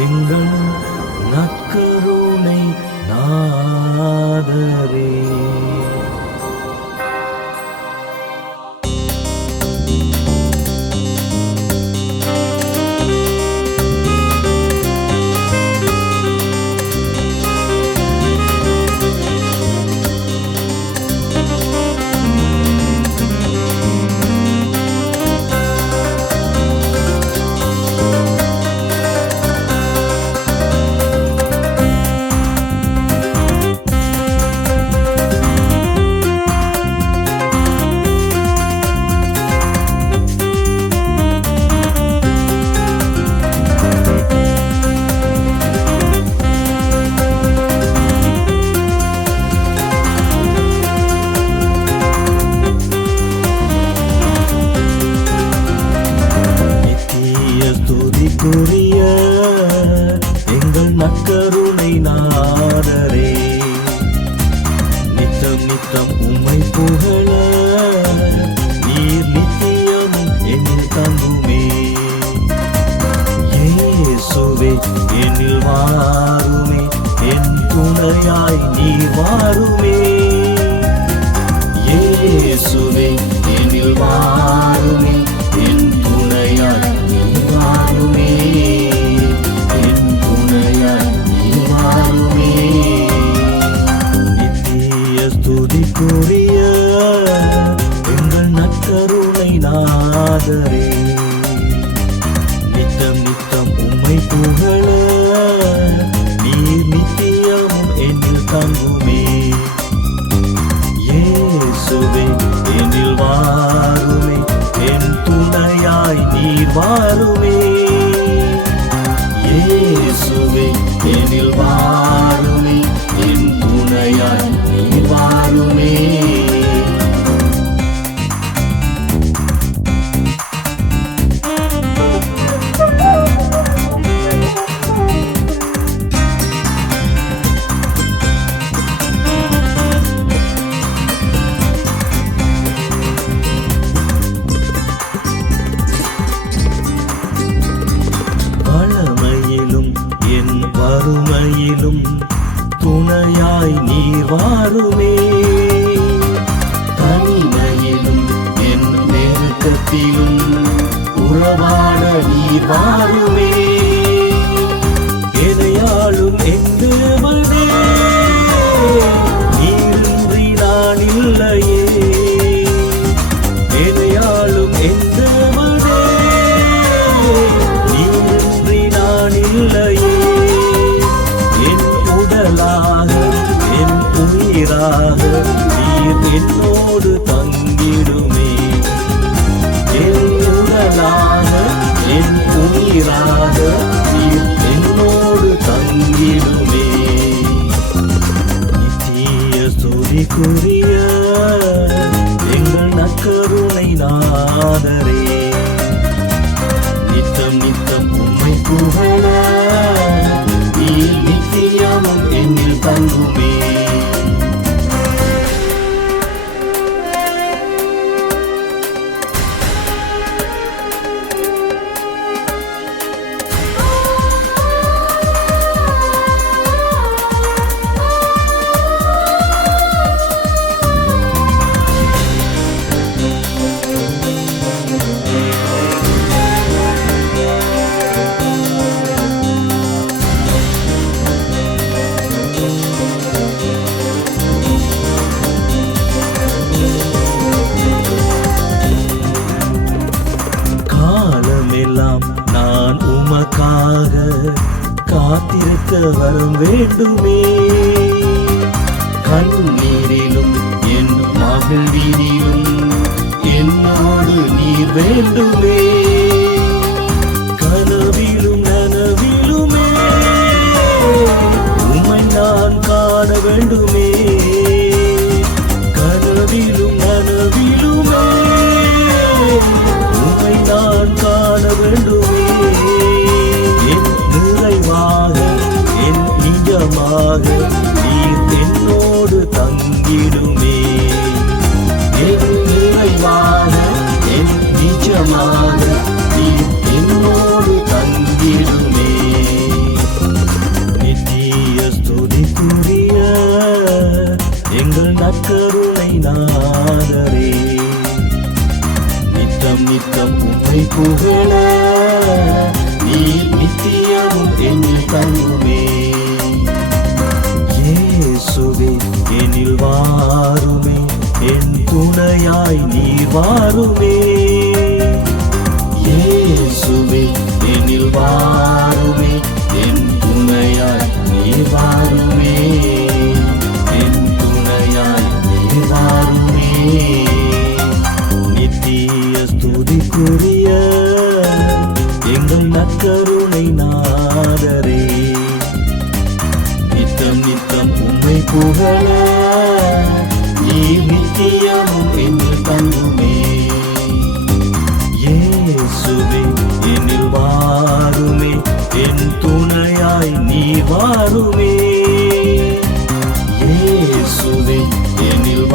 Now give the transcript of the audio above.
எங்கள் நற்கருணை நாதரே. துதிக்குரிய எங்கள் நற்கருணை நாதரே, நித்தம் நித்தம் உம்மை புகழ நீர் நித்தியமும் என்னில் தங்குமே. இயேசுவே என்னில் வாருமே, என் துணையாய் நீர் வாருமே. இயேசுவே என்னில் வாருமே, என் துணையாய் வாருமே, என் துணையாய் நீ வாருமே. நித்திய ஸ்துதிக்குரிய எங்கள் நற்கருணை நாதரே, நித்தம் நித்தம் உம்மை புகழ நீர் நித்தியமும் என்னில் தங்குமே. இயேசுவே என்னில் வாருமே, என் துணையாய் நீர் வாருமே. இயேசுவே என்னில் வாருமே, என் துணையாய் நீர் வாருமே. வறுமையிலும் துணையாய் நீர் வாருமே. தனிமையிலும் என் நெருக்கத்திலும் உறவாட நீர் வாருமே. எதையாளும் என்று வந்தே நீரின்றி நான் இல்லையே. எதையாளும் என்று வந்தே நீரின்றி நான் இல்லையே. என் உயிராக நீர் என்னோடு தங்கிடுமே. என் உடலாக என் உயிராக நீர் என்னோடு தங்கிடுமே. நித்திய ஸ்துதிக்குரிய எங்கள் நற்கருணை நாதரே, நித்தம் நித்தம் உம்மை புகழ நீர் நித்தியமும் என்னில் தங்குமே. நான் உமக்காக காத்திருக்க வரம் வேண்டுமே. கண்ணீரிலும் என் மகிழ்வினிலும் என்னோடு நீர் வேண்டுமே. கனவிலும் நனவிலுமே உம்மை நான் காண வேண்டுமே. கனவிலும் நனவிலுமே உம்மை நான் காண வேண்டுமே. என் நிறைவாக என் நிஜமாக நீர் என்னோடு தங்கிடுமே. என் நிறைவாக என் நிஜமாக தங்குமே. இயேசுவே என்னில் வாருமே, என் துணையாய் நீர் வாருமே. இயேசுவே என்னில் வாருமே, என் துணையாய் நீர் வாருமே. என் துணையாய் நீர் வாருமே. நித்திய ஸ்துதிக்குரிய எங்கள் நற்கருணை நாதரே, நித்தம் நித்தம் உம்மை புகழ நீர் நித்தியமும் என்னில் தங்குமே. இயேசுவே என்னில் வாருமே, என் துணையாய் நீர் வாருமே. இயேசுவே என்னில்